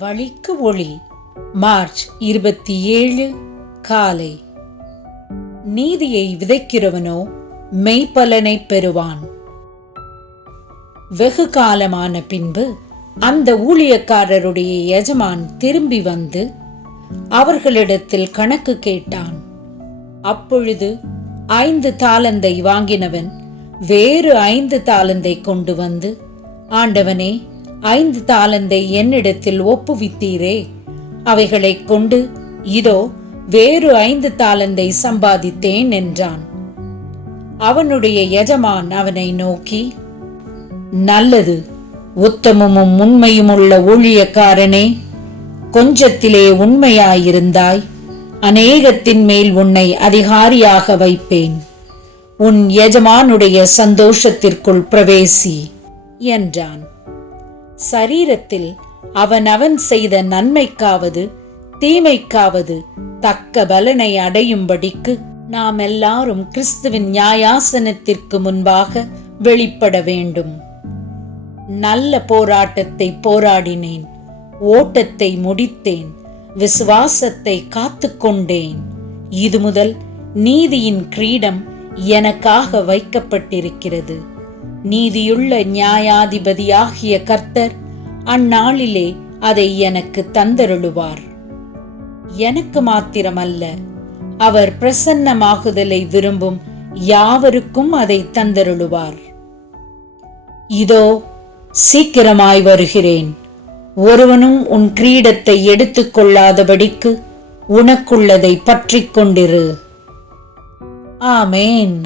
வழிக்கு ஒளி. மார்ச் 27 காலை. நீதியை விதைக்கிறவனோ மெய்ப்பலனை பெறுவான். வெகு காலமான பின்பு அந்த ஊழியக்காரருடைய எஜமான் திரும்பி வந்து அவர்களிடத்தில் கணக்கு கேட்டான். அப்பொழுது 5 தாலந்தை வாங்கினவன் வேறு 5 தாலந்தை கொண்டு வந்து, ஆண்டவனே, 5 தாலந்தை என்னிடத்தில் ஒப்புவித்தீரே, அவைகளை கொண்டு இதோ வேறு 5 தாலந்தை சம்பாதித்தேன் என்றான். அவனுடைய எஜமான் அவனை நோக்கி, நல்லது, உத்தமமும் உண்மையும் உள்ள ஊழியக்காரனே, கொஞ்சத்திலே உண்மையாயிருந்தாய், அநேகத்தின் மேல் உன்னை அதிகாரியாக வைப்பேன். உன் எஜமானுடைய சந்தோஷத்திற்குள் பிரவேசி என்றான். சரீரத்தில் அவன் செய்த நன்மைக்காவது தீமைக்காவது தக்க பலனை அடையும்படிக்கு நாம் எல்லாரும் கிறிஸ்துவின் நியாயாசனத்திற்கு முன்பாக வெளிப்பட வேண்டும். நல்ல போராட்டத்தை போராடினேன், ஓட்டத்தை முடித்தேன், விசுவாசத்தை காத்துக்கொண்டேன். இது முதல் நீதியின் கிரீடம் எனக்காக வைக்கப்பட்டிருக்கிறது. நீதியுள்ள நியாயாதிபதியாகிய கர்த்தர் அந்நாளிலே அதை எனக்கு தந்தருளுவார். எனக்கு மாத்திரமல்ல, அவர் பிரசன்னமாகுதலை விரும்பும் யாவருக்கும் அதை தந்தருளுவார். இதோ சீக்கிரமாய் வருகிறேன். ஒருவனும் உன் கிரீடத்தை எடுத்துக் கொள்ளாதபடிக்கு உனக்குள்ளதை பற்றிக் கொண்டிரு. ஆமேன்.